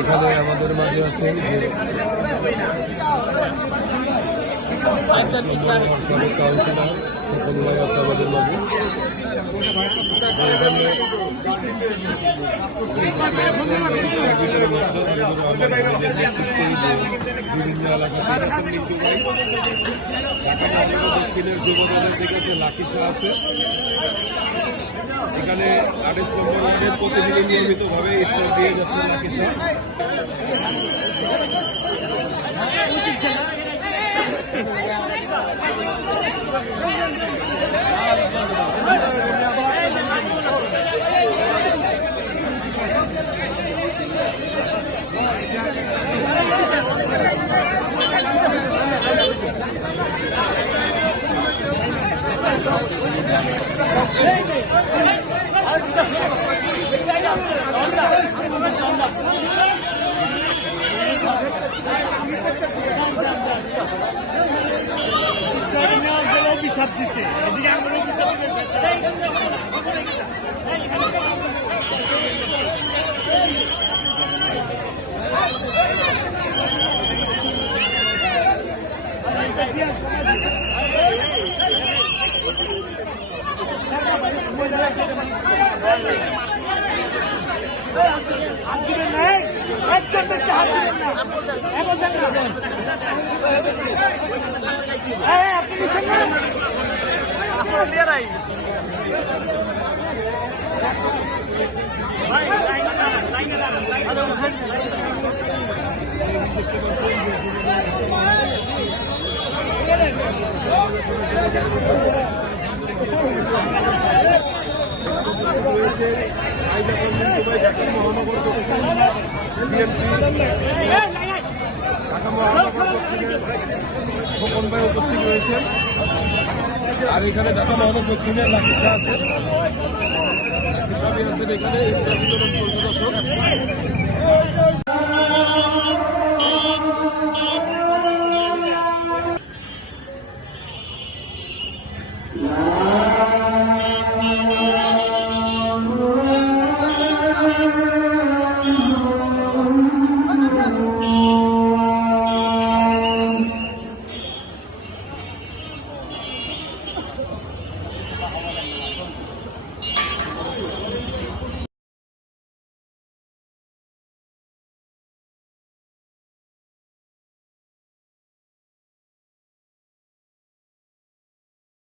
এখানে আমাদের মাঝে আছেন আমাদের মাঝে বিভিন্ন এলাকাতে দক্ষিণের যুবদলের দিকে যে লাঠিসা আছে এখানে 28 নম্বর ওয়ার্ডের প্রতিদিনই নিয়মিতভাবে ইফতার দিয়ে যাচ্ছে লাঠিসা। অভিশাপ দিচ্ছে এদিকে আমরা অভিশাপ খোকন ভাই উপস্থিত রয়েছেন আর এখানে ঢাকা মহানগর দক্ষিণের লাঠিসা আছে, লাঠিসা আছেন এখানে বিতরণ পরিদর্শক।